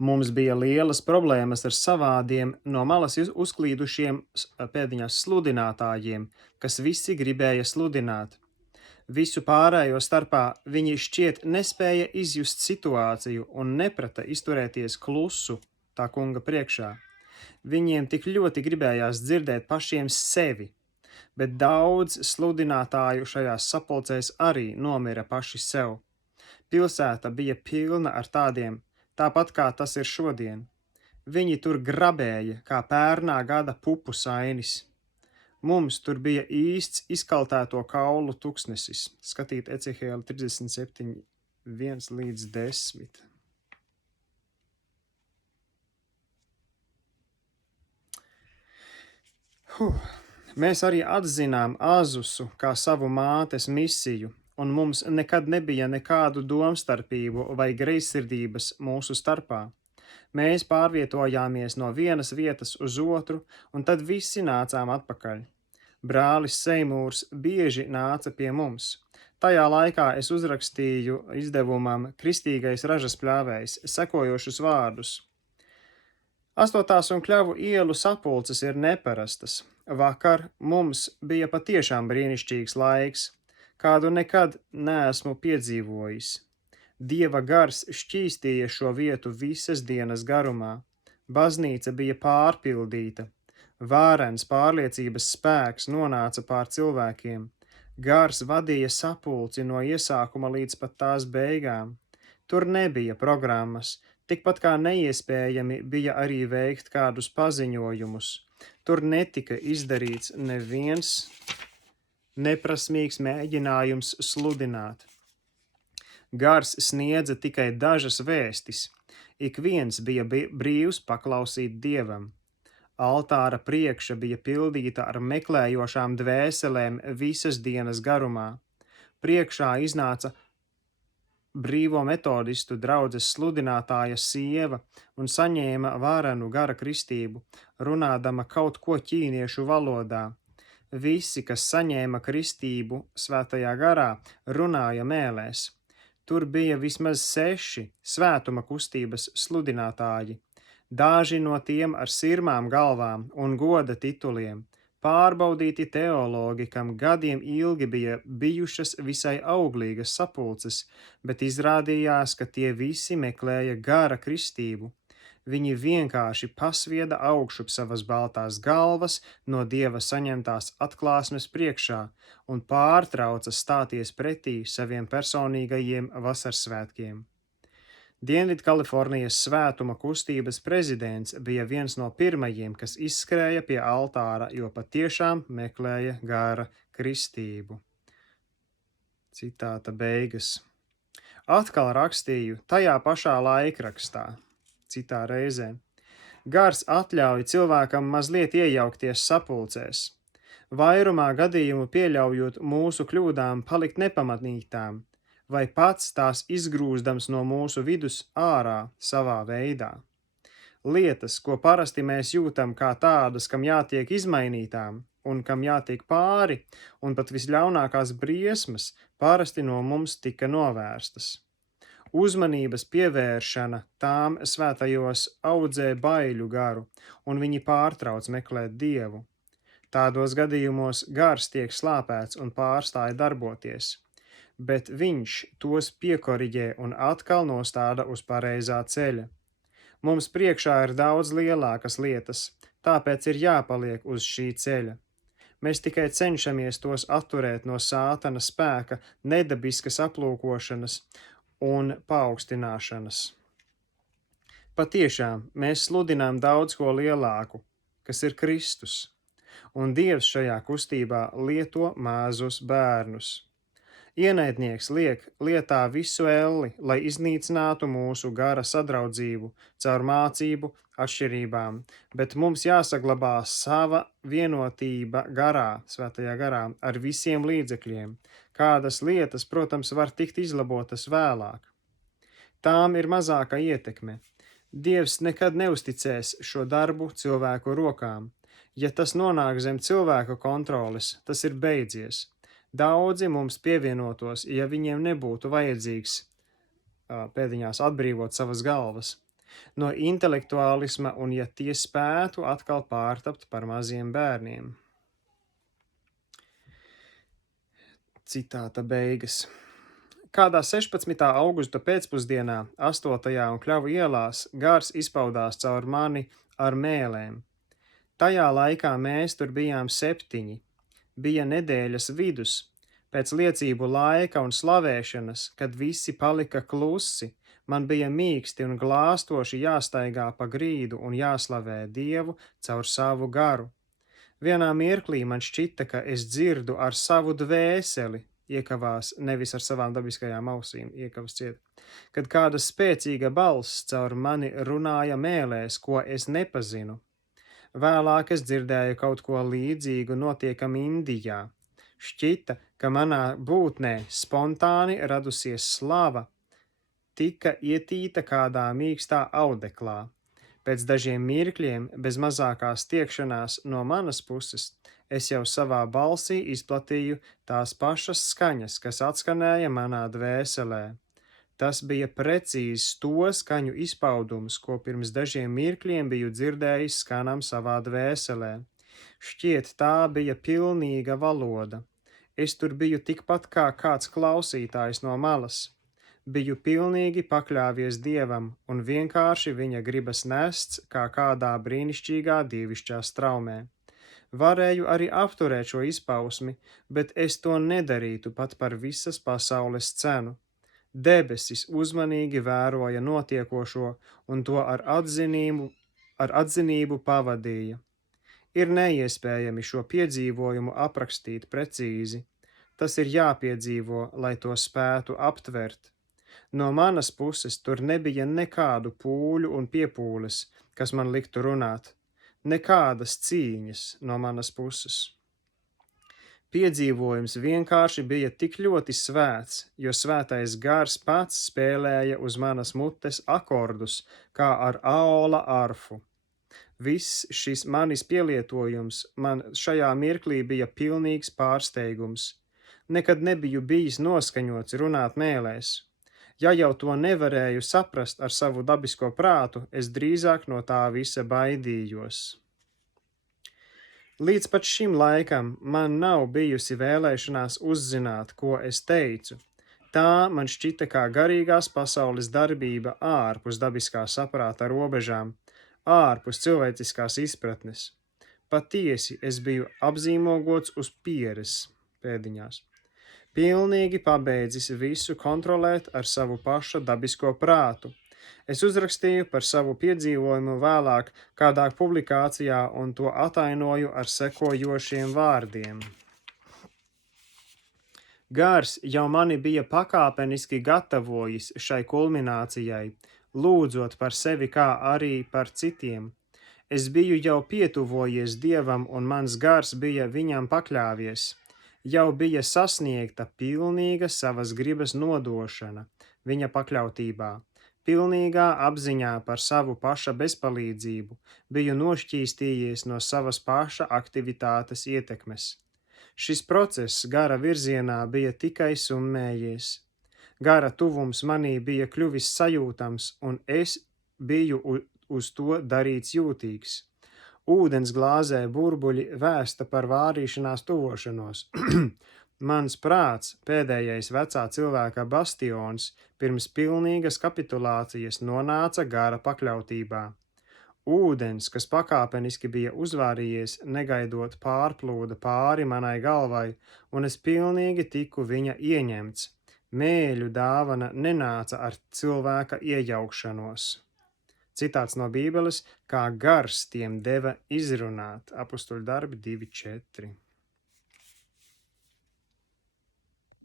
Mums bija lielas problēmas ar savādiem no malas uzklīdušiem pēdiņās sludinātājiem, kas visi gribēja sludināt. Visu pārējo starpā viņi šķiet nespēja izjust situāciju un neprata izturēties klusu tā kunga priekšā. Viņiem tik ļoti gribējās dzirdēt pašiem sevi, bet daudz sludinātāju šajās sapulcēs arī nomira paši sev. Pilsēta bija pilna ar tādiem, tāpat kā tas ir šodien. Viņi tur grabēja kā pērnā gada pupu sainis. Mums tur bija īsts izkaltēto kaulu tuksnesis. Skatīt Ecehēla 37, 1 līdz 10. Mēs arī atzinām Azusu kā savu mātes misiju, un mums nekad nebija nekādu domstarpību vai greizsirdības mūsu starpā. Mēs pārvietojāmies no vienas vietas uz otru, un tad visi nācām atpakaļ. Brālis Seimūrs bieži nāca pie mums. Tajā laikā es uzrakstīju izdevumam Kristīgais ražas pļāvējs sekojošus vārdus. 8. un Kļavu ielu sapulces ir neparastas. Vakar mums bija patiešām brīnišķīgs laiks, kādu nekad neesmu piedzīvojis. Dieva gars šķīstīja šo vietu visas dienas garumā. Baznīca bija pārpildīta. Vārens pārliecības spēks nonāca pār cilvēkiem. Gars vadīja sapulci no iesākuma līdz pat tās beigām. Tur nebija programmas, tikpat kā neiespējami bija arī veikt kādus paziņojumus. Tur netika izdarīts neviens neprasmīgs mēģinājums sludināt. Gars sniedza tikai dažas vēstis. Ik viens bija brīvs paklausīt Dievam. Altāra priekša bija pildīta ar meklējošām dvēselēm visas dienas garumā. Priekšā iznāca brīvo metodistu draudzes sludinātāja sieva un saņēma vārenu gara kristību, runādama kaut ko ķīniešu valodā. Visi, kas saņēma kristību svētajā garā, runāja mēlēs. Tur bija vismaz 6 svētuma kustības sludinātāji, daži no tiem ar sirmām galvām un goda tituliem, pārbaudīti teologi, kam gadiem ilgi bija bijušas visai auglīgas sapulces, bet izrādījās, ka tie visi meklēja gara kristību. Viņi vienkārši pasvieda augšup savas baltās galvas no Dieva saņemtās atklāsmes priekšā un pārtrauca stāties pretī saviem personīgajiem vasarsvētkiem. Dienvidkalifornijas svētuma kustības prezidents bija viens no pirmajiem, kas izskrēja pie altāra, jo patiešām meklēja gara kristību. Citāta beigas. Atkal rakstīju tajā pašā laikrakstā. Citā reizē. Gars atļauj cilvēkam mazliet iejaukties sapulcēs. Vairumā gadījumu pieļaujot mūsu kļūdām palikt nepamanītām, vai pats tās izgrūzdams no mūsu vidus ārā savā veidā. Lietas, ko parasti mēs jūtam kā tādas, kam jātiek izmainītām un kam jātiek pāri, un pat visļaunākās briesmas parasti no mums tika novērstas. Uzmanības pievēršana tām svētajos audzē baiļu garu, un viņi pārtrauc meklēt Dievu. Tādos gadījumos gars tiek slāpēts un pārstāja darboties, bet viņš tos piekoriģē un atkal nostāda uz pareizā ceļa. Mums priekšā ir daudz lielākas lietas, tāpēc ir jāpaliek uz šī ceļa. Mēs tikai cenšamies tos atturēt no sātana spēka, nedabiskas aplūkošanas un paaugstināšanas. Patiešām, mēs sludinām daudz ko lielāku, kas ir Kristus, un Dievs šajā kustībā lieto mazus bērnus. Ienaidnieks liek lietā visu elli, lai iznīcinātu mūsu gara sadraudzību caur mācību atšķirībām, bet mums jāsaglabā sava vienotība garā, svētajā garā, ar visiem līdzekļiem. Kādas lietas, protams, var tikt izlabotas vēlāk. Tām ir mazāka ietekme. Dievs nekad neusticēs šo darbu cilvēku rokām. Ja tas nonāk zem cilvēka kontroles, tas ir beidzies. Daudzi mums pievienotos, ja viņiem nebūtu vajadzīgs pēdiņās atbrīvot savas galvas. no intelektuālisma un ja tie spētu atkal pārtapt par maziem bērniem. Citāta beigas. Kādā 16. augusta pēcpusdienā 8. un Kļavu ielās gars izpaudās caur mani ar mēlēm. Tajā laikā mēs tur bijām 7. Bija nedēļas vidus, pēc liecību laika un slavēšanas, kad visi palika klusi, man bija mīksti un glāstoši jāstaigā pa grīdu un jāslavē Dievu caur savu garu. Vienā mirklī man šķita, ka es dzirdu ar savu dvēseli, iekavās nevis ar savām dabiskajām ausīm, iekavas ciet, kad kāda spēcīga balss caur mani runāja mēlēs, ko es nepazinu. Vēlāk es dzirdēju kaut ko līdzīgu notiekam Indijā. Šķita, ka manā būtnē spontāni radusies slava, tika ietīta kādā mīkstā audeklā. Pēc dažiem mirkļiem, bez mazākās tiekšanās no manas puses, es jau savā balsī izplatīju tās pašas skaņas, kas atskanēja manā dvēselē. Tas bija precīzi to skaņu izpaudums, ko pirms dažiem mirkļiem biju dzirdējis skanam savā dvēselē. Šķiet, tā bija pilnīga valoda. Es tur biju tikpat kā kāds klausītājs no malas. Biju pilnīgi pakļāvies Dievam un vienkārši viņa gribas nests kā kādā brīnišķīgā dievišķā straumē. Varēju arī apturēt šo izpausmi, bet es to nedarītu pat par visas pasaules cenu. Debesis uzmanīgi vēroja notiekošo un to ar atzinību pavadīja. Ir neiespējami šo piedzīvojumu aprakstīt precīzi. Tas ir jāpiedzīvo, lai to spētu aptvert. No manas puses tur nebija nekādu pūļu un piepūles, kas man liktu runāt. Nekādas cīņas no manas puses. Piedzīvojums vienkārši bija tik ļoti svēts, jo svētais gars pats spēlēja uz manas mutes akordus, kā ar aola arfu. Viss šis manis pielietojums man šajā mirklī bija pilnīgs pārsteigums. Nekad nebiju bijis noskaņots runāt mēlēs. Ja jau to nevarēju saprast ar savu dabisko prātu, es drīzāk no tā visa baidījos. Līdz pat šim laikam man nav bijusi vēlēšanās uzzināt, ko es teicu. Tā man šķita kā garīgās pasaules darbība ārpus dabiskā saprāta robežām, ārpus cilvēciskās izpratnes. Patiesi es biju apzīmogots uz pieres pēdiņās. Pilnīgi pabeidzis visu kontrolēt ar savu paša dabisko prātu. Es uzrakstīju par savu piedzīvojumu vēlāk kādā publikācijā un to atainoju ar sekojošiem vārdiem. Gars jau mani bija pakāpeniski gatavojis šai kulminācijai, lūdzot par sevi kā arī par citiem. Es biju jau pietuvojies Dievam un mans gars bija viņam pakļāvies. Jau bija sasniegta pilnīga savas gribas nodošana viņa pakļautībā. Pilnīgā apziņā par savu paša bezpalīdzību biju nošķīstījies no savas paša aktivitātes ietekmes. Šis process gara virzienā bija tikai summējies. Gara tuvums manī bija kļuvis sajūtams, un es biju uz to darīts jūtīgs. Ūdens glāzē burbuļi vēsta par vārīšanās tuvošanos. Mans prāts, pēdējais vecā cilvēka bastions, pirms pilnīgas kapitulācijas nonāca gara pakļautībā. Ūdens, kas pakāpeniski bija uzvārījies, negaidot pārplūda pāri manai galvai, un es pilnīgi tiku viņa ieņemts. Mēļu dāvana nenāca ar cilvēka iejaukšanos. Citāts no Bībeles, kā gars tiem deva izrunāt. Apustuļu darbi 2.4.